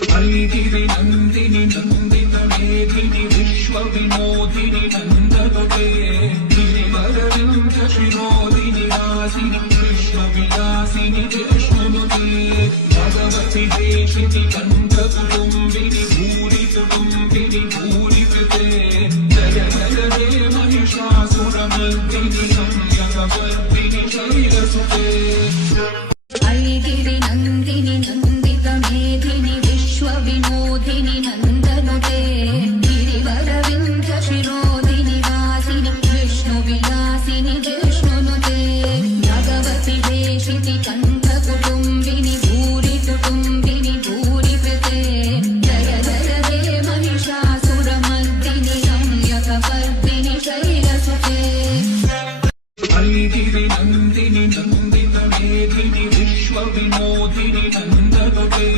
ऐगिरि नन्दिनि नन्दित मेदिनि विश्वविनोदिनि नन्दनुते गिरिवरविन्द शिरोदिनि वासिनि विश्वविलासिनि जिष्णुनुते भगवति देशिति कण्ठकुटुम्बिनि भूरि कुटुम्बिनि भूरि कृते जय जय हे महिषासुरमर्दिनि संयमवर्दिनि शैलसुते ऐगिरि नन्दिनि नन्दित मेदिनि विश्वविनोदिनि नन्दनुते गिरिवरविन्द शिरोदिनि वासिनि विष्णुविलासिनि जिष्णुनुते भगवति देशिति कण्ठकुटुम्बिनि भूरि कुटुम्बिनि भूरि कृते जय जय हे महिषासुरमर्दिनि संयमवर्दिनि शैलसुते ऐगिरि नन्दिनि नन्दित मेदिनि विश्वविनोदिनि नन्दनुते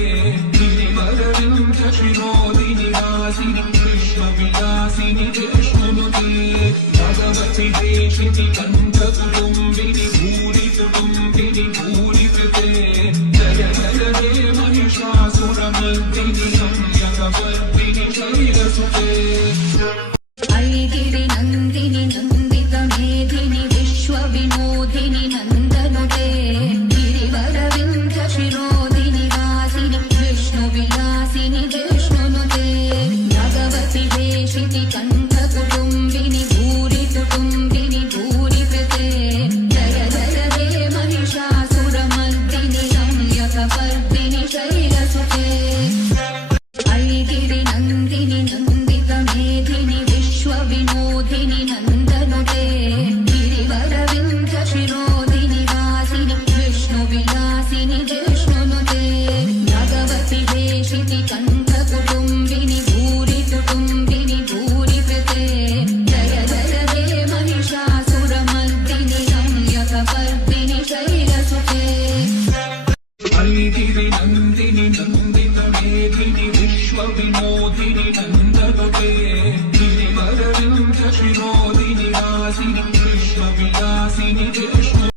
गिरिवरविन्द शिरोदिनि वासिनि विश्वविलासिनि जिष्णुनुते भगवति देशिति कण्ठकुटुम्बिनि भूरि कुटुम्बिनि भूरि कृते जय जय हे महिषासुरमर्दिनि संयमवर्दिनि शैलसुते ऐगिरि नन्दिनि नन्दित मेदिनि विश्वविनोदिनि नन्दनुते गिरिवरविन्द शिरोदिनि वासिनि विष्णुविलासिनि जिष्णुनुते भगवति देशिति कण्ठकुटुम्बिनि भूरि कुटुम्बिनि भूरि कृते जय जय हे महिषासुरमर्दिनि संयमवर्दिनि शैलसुते ऐगिरि नन्दिनि नन्दित मेदिनि विश्वविनोदिनि नन्दनुते गिरिवरविन्द शिरोदिनि वासिनि विष्णुविलासिनि जिष्णुनुते भगवति देशिति